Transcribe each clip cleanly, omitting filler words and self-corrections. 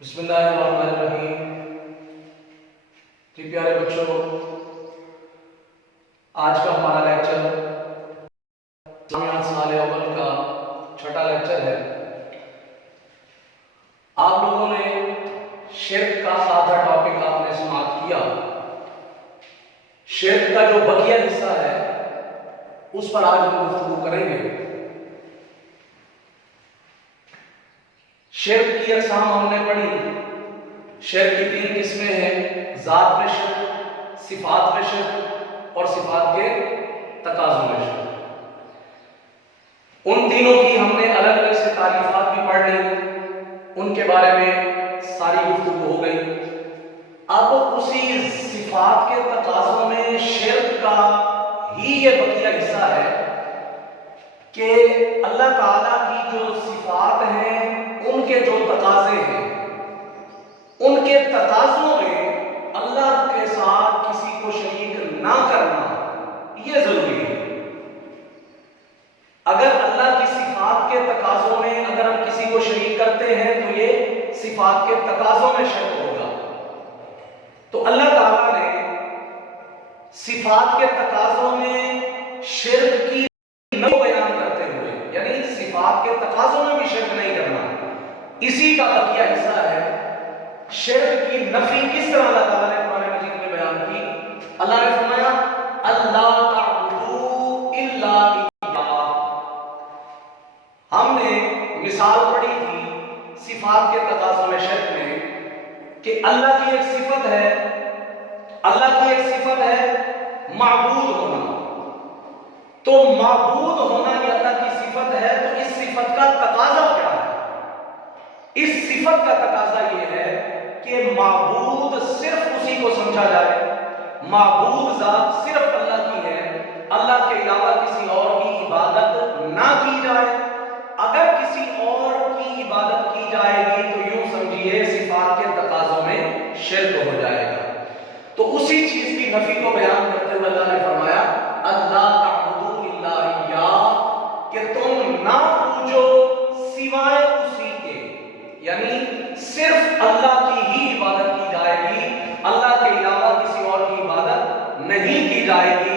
بسم اللہ الرحمن الرحیم۔ جی پیارے بچوں، آج کا ہمارا لیکچر اسلامیات سال اول کا چھٹا لیکچر ہے۔ آپ لوگوں نے شرک کا آدھا ٹاپک آپ نے سماعت کیا۔ شرک کا جو بقیہ حصہ ہے اس پر آج ہم گفتگو کریں گے۔ شرک کی اقسام ہم نے پڑھی۔ شرک کی 3 قسمیں ہیں: ذات میں شرک، صفات میں شرک اور صفات کے تقاضوں میں شرک۔ ان تینوں کی ہم نے الگ الگ سے تعریفات بھی پڑھ لی، ان کے بارے میں ساری گفتگو ہو گئی۔ اب اسی صفات کے تقاضوں میں شرک کا ہی یہ بقیہ حصہ ہے کہ اللہ تعالیٰ کی جو صفات ہیں ان کے جو تقاضے ہیں، ان کے تقاضوں میں اللہ کے ساتھ کسی کو شریک نہ کرنا یہ ضروری ہے۔ اگر اللہ کی صفات کے تقاضوں میں اگر ہم کسی کو شریک کرتے ہیں تو یہ صفات کے تقاضوں میں شرک ہوگا۔ تو اللہ تعالیٰ نے صفات کے تقاضوں میں شرک کی نفی بیان کرتے ہوئے، یعنی صفات کے تقاضوں میں بھی شرک نہیں کرنا، اسی کا بقیہ حصہ ہے۔ شرک کی نفی کس طرح اللہ تعالیٰ نے قرآن مجید میں بیان کی؟ اللہ نے فرمایا اللہ تعبدوا الا اياه۔ ہم نے مثال پڑھی تھی صفات کے تقاضوں میں شرک میں کہ اللہ کی ایک صفت ہے، اللہ کی ایک صفت ہے معبود ہونا۔ تو معبود ہونا یہ اللہ کی صفت ہے، تو اس صفت کا تقاضا کیا ہے؟ اس صفت کا تقاضا یہ ہے کہ معبود صرف اسی کو سمجھا جائے، معبود ذات صرف اللہ کی ہے، اللہ کے علاوہ کسی اور کی عبادت نہ کی جائے۔ اگر کسی اور کی عبادت کی جائے گی تو یوں سمجھیے صفات کے تقاضوں میں شرک ہو جائے گا۔ تو اسی چیز کی نفی کو بیان کرتے ہوئے اللہ نے فرمایا اللہ تعبدوا الا اياه، کہ تم نہ پوجو سوائے اسی کے، یعنی صرف اللہ کی ہی عبادت کی جائے گی، اللہ کے علاوہ کسی اور کی عبادت نہیں کی جائے گی۔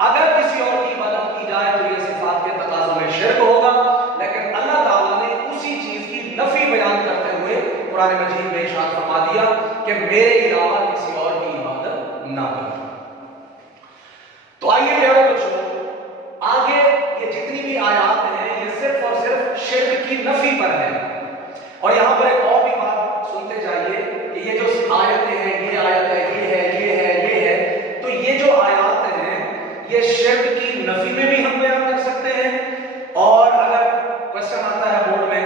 اگر کسی اور کی عبادت کی جائے تو یہ صفات کے تقاضوں میں شرک ہوگا، لیکن اللہ تعالیٰ نے اسی چیز کی نفی بیان کرتے ہوئے قرآن مجید میں ارشاد فرما دیا کہ میرے علاوہ کسی اور کی عبادت نہ کرو۔ تو آئیے پیارے بچوں، آگے یہ جتنی بھی آیات ہیں یہ صرف اور صرف شرک کی نفی پر ہے۔ اور یہاں پر ایک اور بھی بات سنتے جائیے کہ یہ جو آیتیں ہیں، یہ آیت ہے، یہ ہے، یہ ہے، یہ ہے، تو یہ جو آیات ہیں یہ شرک کی نفی میں بھی ہم بیان کر سکتے ہیں۔ اور اگر کوشچن آتا ہے بورڈ میں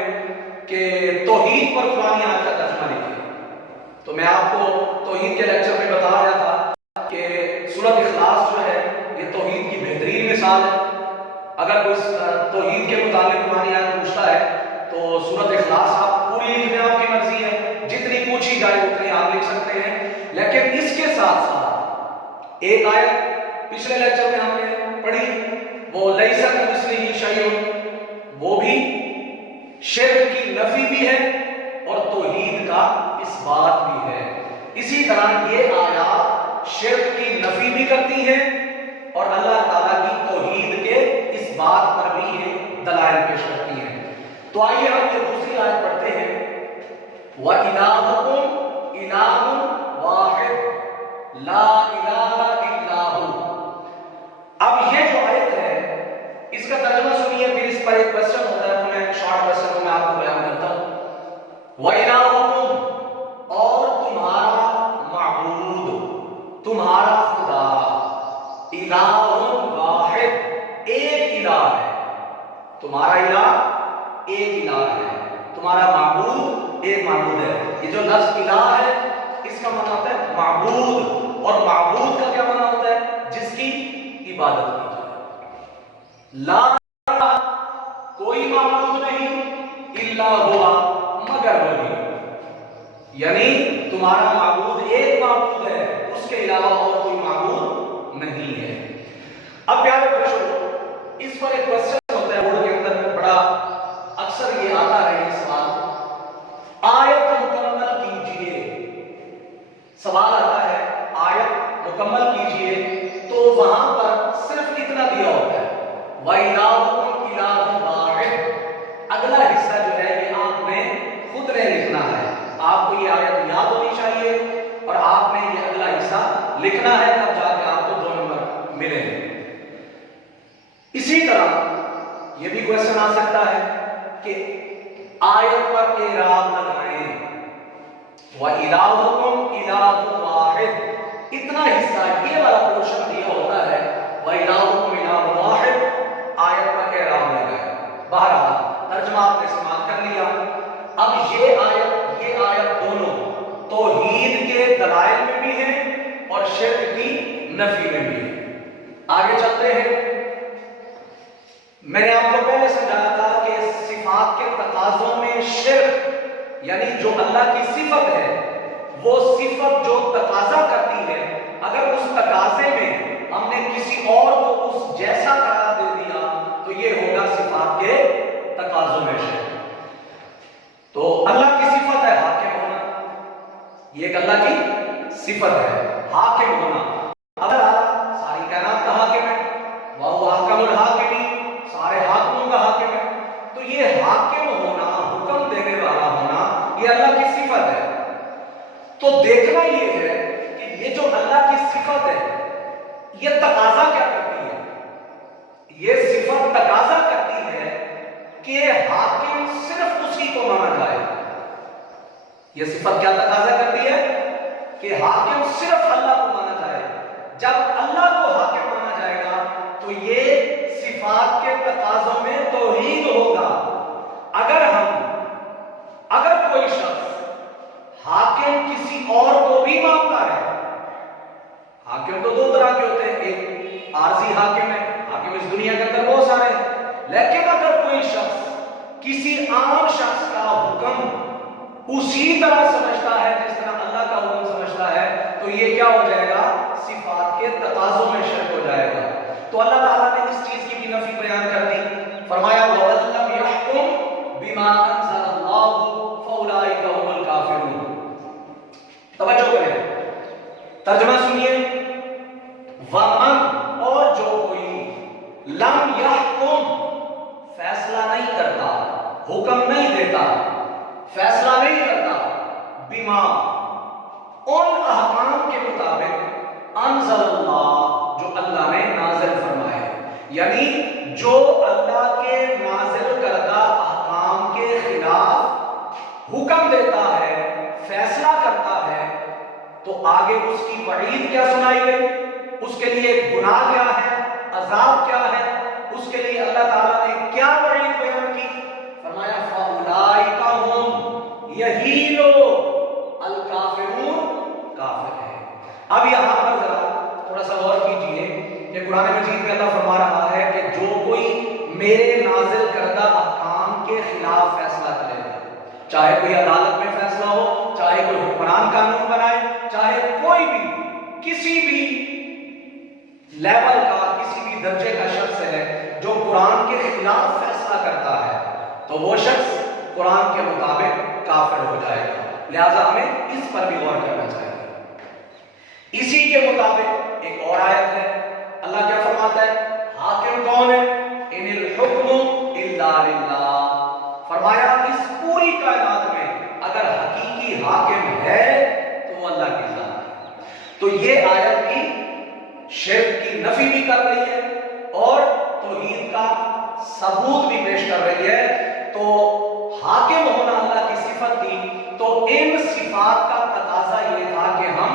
کہ توحید پر قرآن آیت کا ترجمہ لکھیں، تو میں آپ کو توحید کے لیکچر میں بتا رہا تھا کہ سورۃ اخلاص جو ہے یہ توحید کی بہترین مثال ہے۔ اگر کوئی توحید کے متعلق قرآن آیت پوچھتا ہے تو سورۃ اخلاص آپ پوری لکھنے آپ کی مرضی ہے، جتنی پوچھی جائے اتنی آپ لکھ سکتے ہیں۔ لیکن اس کے ساتھ ساتھ ایک آیت پچھلے لیکچر میں ہم نے پڑھی، وہ لیس کمثلہ شیء، وہ بھی شرک کی نفی بھی ہے اور توحید کا اس بات بھی ہے۔ اسی طرح یہ آیات شرک کی نفی بھی کرتی ہیں اور اللہ تعالیٰ کی توحید کے اس بات پر بھی یہ دلائل پیش کرتی ہیں۔ تو آئیے ہم یہ دوسری آیت پڑھتے ہیں، وَإِلَٰهُكُمْ إِلَٰهٌ وَاحِدٌ لَا إِلَٰهَ إِلَّا هُوَ۔ اب یہ جو آیت ہے اس کا ترجمہ سنیے، پھر اس پر ایک کوسچن ہوتا ہے، تو میں شارٹ کوسچن کو میں آپ کو بیان کرتا ہوں۔ وَإِلَٰهُكُمْ، اور تمہارا معبود، تمہارا خدا، الہ واحد، ایک الہ ہے، تمہارا الہ ایک الہ ہے، تمہارا معبود ایک معبود ہے۔ یہ جو لفظ الہ ہے اس کا معنی ہوتا ہے معبود، اور معبود کا کیا معنی ہوتا ہے؟ جس کی عبادت کی جائے۔ لا کوئی معبود نہیں، الا ہوا، مگر وہی، یعنی تمہارا معبود ایک معبود ہے، اس کے علاوہ اور کوئی معبود نہیں ہے۔ اب پیارے بچوں، اس پر ایک کوسچن ہوتا ہے بورڈ کے اندر، بڑا اکثر یہ آتا ہے یہ سوال، آیت مکمل क्वेश्चन आ सकता है कि आयत पर एराब लगाएं, व इलाहुकुम इलाहुन वाहिद, इतना हिस्सा ये वाला पोर्शन दिया होता है, व इलाहुकुम इलाहुन वाहिद, आयत पर एराब लगाएं। बहरहाल तर्जुमा आपने समाप्त कर लिया। अब ये आयत दोनों तौहीद के दलाइल में भी है और शिर्क की नफी में भी है। आगे चलते हैं। मैंने आपको पहले समझाया था कि सिफात के तकाज़ों में शिर्क यानी जो अल्लाह की सिफत है, वो सिफत जो तकाजा करती है, अगर उस तकाजे में हमने किसी और को उस जैसा करार दे दिया तो ये होगा सिफात के तकाज़ों में शिर्क। तो अल्लाह की सिफत है हाकिम होना, ये एक अल्लाह की सिफत है हाकिम होना। अगर सारी कायनात का हाकिम है, वह अहकमुल हाकिमीन, सारे हाकिमों का हाकिम है, तो ये हाकिम होना, हुक्म देने वाला होना, ये अल्लाह की सिफत है। तो देखना ये है कि ये जो अल्लाह की सिफत है, ये तकाजा क्या करती है? ये सिफत तकाजा करती है कि हाकिम सिर्फ उसी को माना जाए। ये सिफत क्या तकाजा करती है कि हाकिम सिर्फ अल्लाह को माना जाए। जब अल्लाह को हाकिम माना जाएगा तो ये सिफात के तकाजों में तौहीद होगा। अगर कोई शख्स हाकिम किसी और को भी मानता है, हाकिम तो दो तरह के होते हैं, एक आरजी हाकिम है, हाकिम इस दुनिया के अंदर बहुत सारे हैं, लेकिन अगर कोई शख्स किसी आम शख्स का हुक्म उसी तरह समझता है जिस तरह अल्लाह का हुक्म समझता है, तो ये क्या हो जाएगा? सिफात के तकाज़ों में शिर्क हो जाएगा। तो अल्लाह ताला ने इस चीज की भी नफी बयान कर दी। फरमाया वल्लम यहकुम बिमा अंज़लल्लाहु फउलाइका हुमुल काफिरून। तवज्जो करें, तर्जुमा सुनिए। वमन, और जो कोई लम यहकुम, फैसला नहीं करता, हुक्म नहीं देता, फैसला नहीं करता, बिमा, उन अहकाम के मुताबिक, अंज़लल्लाह, जो अल्लाह ने नाज़िल फरमाए, यानी जो अल्लाह के नाज़िल करदा अहकाम के खिलाफ हुक्म देता है, फैसला करता है, तो आगे उसकी वईद क्या सुनाई गई, उसके लिए गुनाह क्या है, अजाब क्या है, उसके लिए अल्लाह ताला ने क्या वईद बयान की। फरमाया फउलाइका हुम, यही लोग अल काफिरून, काफिर है। अब यहां पर जरा थोड़ा सा गौर कीजिए कि कुरान मजीद में अल्लाह फरमा रहा है कि जो कोई मेरे नाजिल करदा अहकाम के खिलाफ फैसला करेगा, चाहे कोई अदालत में फैसला हो, चाहे कोई हुक्मरान कानून बनाए, चाहे कोई भी किसी भी लेवल का, किसी भी दर्जे का शख्स है जो कुरान के खिलाफ फैसला करता है, तो वो शख्स कुरान के मुताबिक काफिर हो जाएगा। लिहाजा हमें इस पर भी गौर करना चाहिए। इसी के मुताबिक एक और आयत है, अल्लाह क्या फरमाता है? हाकिम कौन है? इनिल हुक्मु इल्ला लिल्लाह। फरमाया इस पूरी कायनात में अगर हकीकी हाकिम है तो वो अल्लाह की जात है। तो ये आयत भी शिर्क की नफी भी कर रही है और तौहीद का सबूत भी पेश कर रही है। तो हाकिम होना अल्लाह की सिफत थी, तो इन सिफात का तकाजा ये था कि हम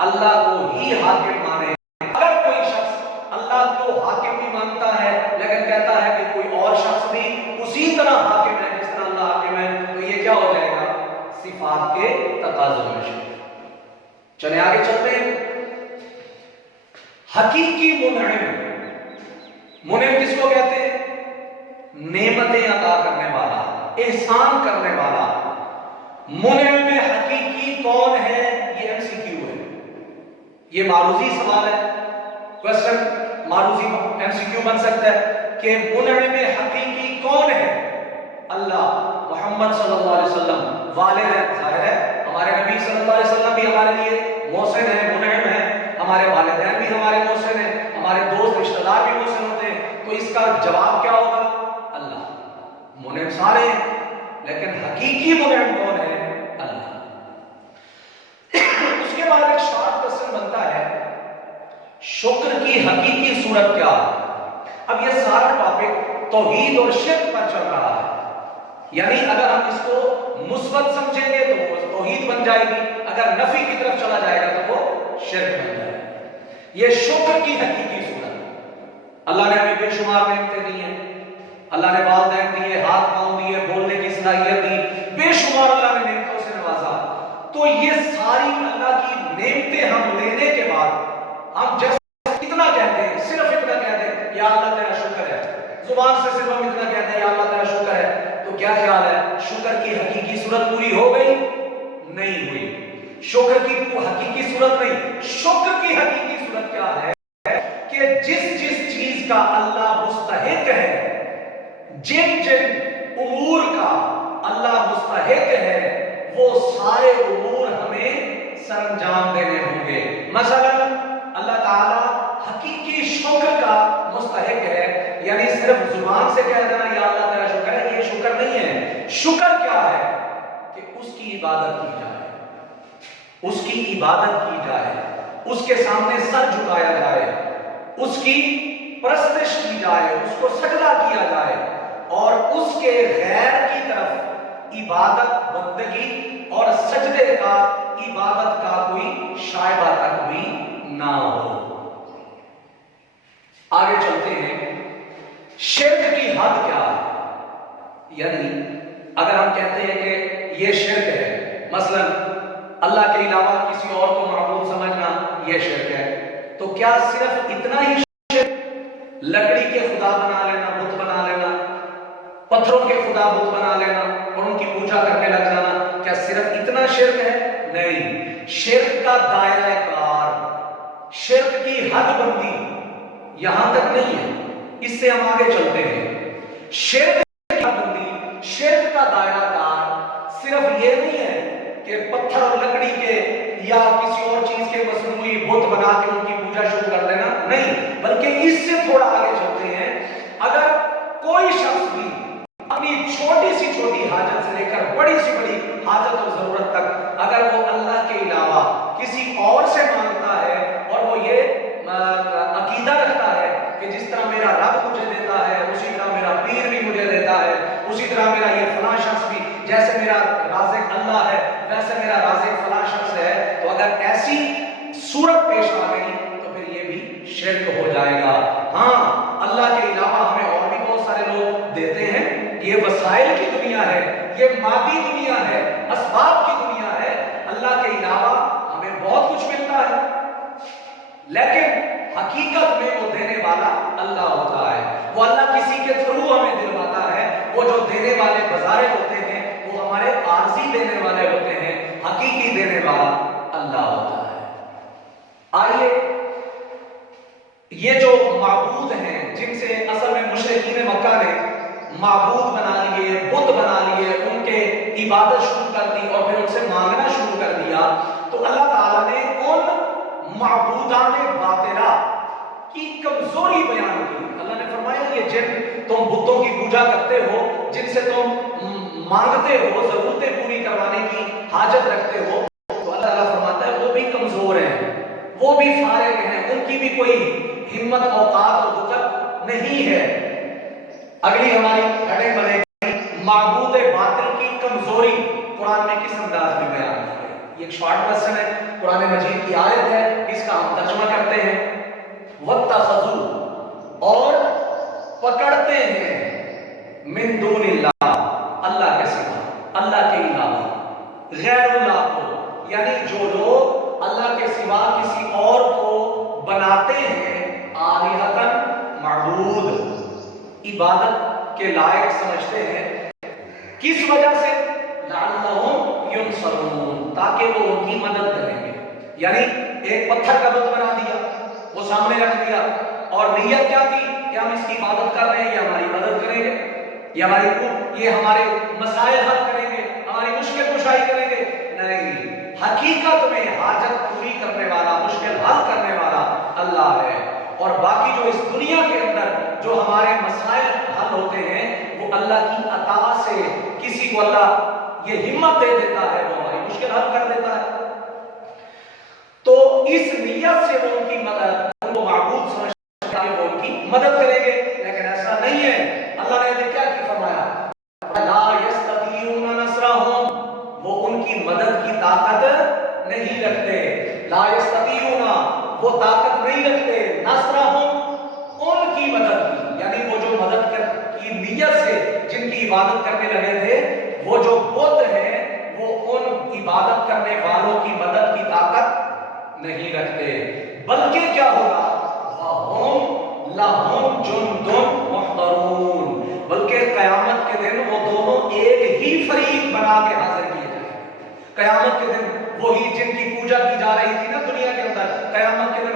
अल्लाह को ही हाकिम माने। अगर कोई शख्स अल्लाह को हाकिम भी मानता है लेकिन कहता है कि कोई और शख्स भी उसी तरह हाकिम है जिस तरह अल्लाह हाकिम है, तो ये क्या हो जाएगा? सिफात के तकाजों में शिर्क। चले आगे चलते हैं। हकीकी मुनइम किसको कहते हैं? नेमतें अता करने वाला, एहसान करने वाला। मुनइम में हकीकी कौन है? ये एमसीक्यू है, ये मारूजी सवाल है, क्वेश्चन मारूजी एमसीक्यू बन सकता है कि मुनइम में हकीकी कौन है? अल्लाह, मोहम्मद सल्लल्लाहु अलैहि वसल्लम वालिद है, जाहिर है हमारे नबी सल्लल्लाहु अलैहि वसल्लम भी हमारे लिए मोहसिन है, मुनइम है, हमारे वालिदैन भी हमारे मोहसिन है, हमारे दोस्त रिश्तेदार भी मोहसिन होते हैं। तो इसका जवाब क्या होगा? अल्लाह। मुनइम सारे हैं, लेकिन हकीकी मुनइम कौन है? अल्लाह। उसके बाद एक शॉर्ट क्वेश्चन बनता है, शुक्र की हकीकी सूरत क्या है? अब ये सारा टॉपिक तौहीद और शिर्क पर चल रहा है। यानी अगर हम इसको मुस्बत समझेंगे तो वो तौहीद बन जाएगी, अगर नफी की तरफ चला जाएगा तो वो शिर्क बन जाएगा। ये शुक्र की हकीकी सूरत। अल्लाह ने हमें बेशुमार नेमतें दी हैं, अल्लाह ने वालिदैन दिए, हाथ पांव दिए, बोलने की सलाहियत दी, बेशुमार अल्लाह ने नेमतों से नवाजा। तो ये सारी अल्लाह की नेमतें हम लेने के बाद हम जैसे इतना कहते हैं, सिर्फ इतना कहते हैं या अल्लाह तेरा शुक्र है, जुबान से सिर्फ हम इतना कहते हैं या अल्लाह तेरा शुक्र है, तो क्या ख्याल है शुक्र की हकीकी सूरत पूरी हो गई? नहीं हुई। शुक्र की हकीकी सूरत नहीं, शुक्र की हकीकी सूरत क्या है कि जिस जिस चीज का अल्लाह मुस्तहिक है, जिन जिन उमूर का अल्लाह मुस्तहिक है, वो सारे उमूर हमें सरंजाम देने होंगे। मसलन अल्लाह ताला हकीकी शुक्र का मुस्तहिक है, यानी सिर्फ जुबान से कह देना या अल्लाह तेरा शुक्र है, ये शुक्र नहीं है। शुक्र क्या है कि उसकी इबादत की जाए, उसकी इबादत की जाए, उसके सामने सर झुकाया जाए, उसकी परस्तिश की जाए, उसको सजदा किया जाए और उसके गैर की तरफ इबादत, बंदगी और सजदे का, इबादत का कोई शायबा तक भी ना हो। आगे चलते हैं, शिर्क की हद क्या है? यानी अगर हम कहते हैं कि ये शिर्क है, मसलन अल्लाह के अलावा किसी और को माबूद समझना ये शिर्क है, तो क्या सिर्फ इतना ही शिर्क? लकड़ी के खुदा बना लेना, बुत बना लेना, पत्थरों के खुदा बुत बना लेना और उनकी पूजा करने लग जाना, क्या सिर्फ इतना शिर्क है? नहीं। शिर्क का दायरा कार, शिर्क की हद बंदी यहां तक नहीं है, इससे हम आगे चलते हैं। शिर्क की हद बंदी, शिर्क का दायरा कार सिर्फ ये नहीं है कि पत्थर और लकड़ी के या किसी और चीज के मसनूई बुत बना के उनकी पूजा शुरू कर देना, नहीं, बल्कि इससे थोड़ा आगे चलते हैं। अगर कोई शख्स भी अपनी छोटी सी छोटी हाजत से लेकर बड़ी सी बड़ी हाजत और जरूरत तक अगर वो अल्लाह के अलावा किसी और से मांगता है और वो ये अकीदा रखता है कि जिस तरह मेरा रब मुझे देता है उसी तरह मेरा पीर भी मुझे देता है, उसी तरह मेरा ये फलां शख्स भी, जैसे मेरा राज़िक अल्लाह है वैसे मेरा राज़िक फलां शख्स है, तो अगर ऐसी सूरत पेश आ गई तो फिर ये भी शिर्क हो जाएगा। हाँ, अल्लाह के अलावा हमें और भी बहुत सारे लोग देते हैं, ये वसाइल की दुनिया है, ये मादी दुनिया है, असबाब की दुनिया है, अल्लाह के अलावा हमें बहुत कुछ मिलता है, लेकिन हकीकत में वो देने वाला अल्लाह होता है। वो अल्लाह किसी के थ्रू हमें दिलवाता है, वो जो देने वाले बजारे होते हैं वो हमारे आरजी देने वाले होते हैं, हकीकी देने वाला अल्लाह होता है। आइए, ये जो माबूद हैं जिनसे असल में मुशरिकीन मक्का ने माबूद बना लिए, बुत बना लिए, उनके इबादत शुरू कर दी और फिर उनसे मांगना शुरू कर दिया, तो अल्लाह ताला ने उन माबूदाने बातिला की कमजोरी बयान की। अल्लाह ने फरमाया ये जिन तुम बुतों की पूजा करते हो, जिनसे तुम मांगते हो, जरूरतें पूरी करवाने की हाजत रखते हो, तो अल्लाह ताला फरमाता है वो भी कमजोर हैं, वो भी फारिग हैं, उनकी भी कोई हिम्मत, औकात और कुव्वत नहीं है। अगली हमारी हेडिंग बनेगी माबूद बातिल की कमजोरी कुरान में किस अंदाज में बयान की है। ये एक शॉर्ट वर्जन है, कुरान मजीद की आयत है, इसका हम तर्जुमा करते हैं। वत्तखज़ू, और पकड़ते हैं, मिन दूनिल्लाह, अल्लाह के सिवा, अल्लाह के अलावा, गैरुल्लाह को, यानी जो लोग अल्लाह के सिवा किसी और को बनाते हैं, आलिहतन, माबूद, इबादत के लायक समझते हैं, किस वजह से? लअल्लहुम युनसरून, ताकि वो उनकी मदद करेंगे। यानी एक पत्थर का बुत बना दिया, वो सामने रख दिया, और नियत क्या थी कि हम इसकी इबादत कर रहे हैं, ये हमारी मदद करेंगे, ये हमारे मसाइल हल करेंगे, हमारी मुश्किल कुशाई करेंगे। नहीं, हकीकत में हाजत पूरी करने वाला, मुश्किल हल करने वाला अल्लाह है, और बाकी जो इस दुनिया के अंदर जो हमारे मसाइल हल होते हैं वो अल्लाह की अता से, किसी को अल्लाह ये हिम्मत दे देता है, वो हमारी मुश्किल हल कर देता है। तो इस नियत से वो उनकी मदद, उनको माबूद समझते हैं, वो उनकी मदद करेंगे, लेकिन ऐसा नहीं है। اللہ نے کیا کی فرمایا؟ لا یستطیعون نصرہم، وہ ان کی مدد کی طاقت نہیں رکھتے. لا یستطیعون، وہ طاقت نہیں رکھتے، نصرہم، ان کی مدد کی، یعنی وہ جو مدد کی نیت سے جن کی عبادت کرنے لگے تھے، وہ جو بت ہیں وہ ان عبادت کرنے والوں کی مدد کی طاقت نہیں رکھتے. بلکہ کیا ہوگا؟ وَهُمْ لَهُمْ جُنْدٌ مُحْضَرُونَ، بلکہ قیامت کے دن وہ دونوں ایک ہی فریق بنا کے حاضر کیے جائیں. قیامت کے دن وہی جن کی پوجا کی جا رہی تھی نا دنیا کے اندر، قیامت کے دن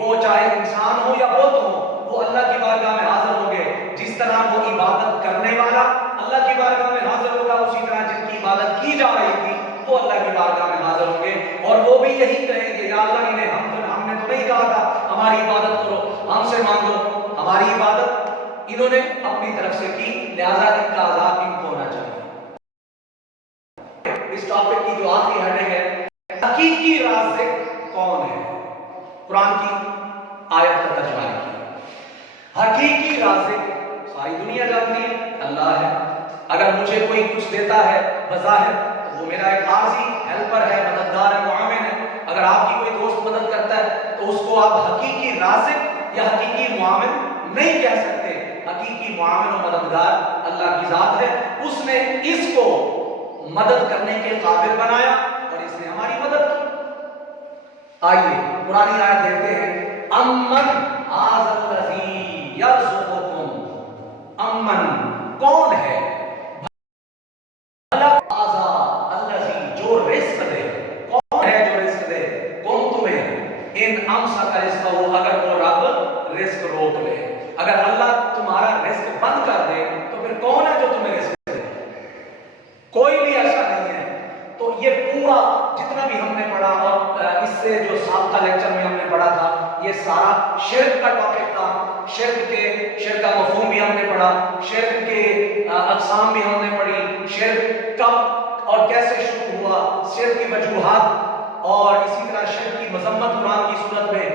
وہ چاہے انسان ہو یا بت ہو، وہ اللہ کی بارگاہ میں حاضر ہوں گے. جس طرح وہ عبادت کرنے والا اللہ کی بارگاہ میں حاضر ہوگا، اسی طرح جن کی عبادت کی جا رہی تھی وہ اللہ کی بارگاہ میں حاضر ہوں گے. اور وہ بھی یہی کہیں گے، یا اللہ ہم نے تو نہیں کہا تھا ہماری عبادت کرو، ہم سے مانگو. ہماری عبادت انہوں نے اپنی طرف سے کی، لہذا ان کا عذاب ان کو ہونا چاہیے. اس ٹاپک کی جو آخری ہیڈنگ ہے، حقیقی رازق کون ہے؟ قرآن کی آیت کا ترجمہ کیا. حقیقی رازق ساری دنیا جانتی ہے اللہ ہے. اگر مجھے کوئی کچھ دیتا ہے بظاہر تو وہ میرا ایک عارضی ہیلپر ہے، مددگار ہے، معاون ہے. اگر آپ کی کوئی دوست مدد کرتا ہے تو اس کو آپ حقیقی رازق یا حقیقی معاون نہیں کہہ سکتے. حقیقی معاون و مددگار اللہ کی ذات ہے. اس نے اس کو مدد کرنے کے قابل بنایا اور اس نے ہماری مدد کی. آئیے پرانی آیت دیکھتے ہیں. امن ھذا الذی یرزقکم، امن کون ہے؟ بھلا ھذا الذی، جو رزق دے. کون ہے جو رزق دے؟ کون تمہیں؟ ان امسک رزقہ، اگر وہ رب رزق روک لے. اگر اللہ تمہارا رزق بند کر دے تو پھر کون ہے جو تمہیں رزق دے؟ کوئی بھی ایسا نہیں ہے. تو یہ پورا جتنا بھی ہم نے پڑھا اور اس سے جو سابقہ لیکچر میں ہم نے پڑھا تھا، یہ سارا شرک کا ٹاپک تھا. شرک کا مفہوم بھی ہم نے پڑھا، شرک کے اقسام بھی ہم نے پڑھی، شرک کب اور کیسے شروع ہوا، شرک کی وجوہات، اور اسی طرح شرک کی مذمت قرآن کی صورت میں